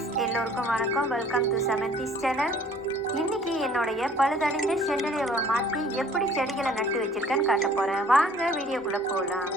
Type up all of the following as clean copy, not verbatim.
Friends, எல்லோருக்கும் வணக்கம். Welcome to Semanthi's channel. இன்னைக்கு என்னுடைய பழுதடைந்த செண்டலியை மாற்றி எப்படி செடிகளை நட்டு வச்சிருக்கேன்னு காட்ட போகிறேன். வாங்க வீடியோக்குள்ளே போகலாம்.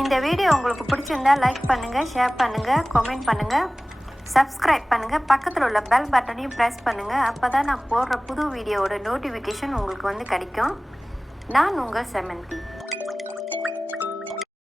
இந்த வீடியோ உங்களுக்கு பிடிச்சிருந்தா லைக் பண்ணுங்கள், ஷேர் பண்ணுங்கள், கமெண்ட் பண்ணுங்கள், சப்ஸ்கிரைப் பண்ணுங்கள். பக்கத்தில் உள்ள பெல் பட்டனையும் ப்ரெஸ் பண்ணுங்கள். அப்போ தான் நான் போடுற புது வீடியோவோட நோட்டிஃபிகேஷன் உங்களுக்கு கிடைக்கும். நான் உங்கள் செமந்தி.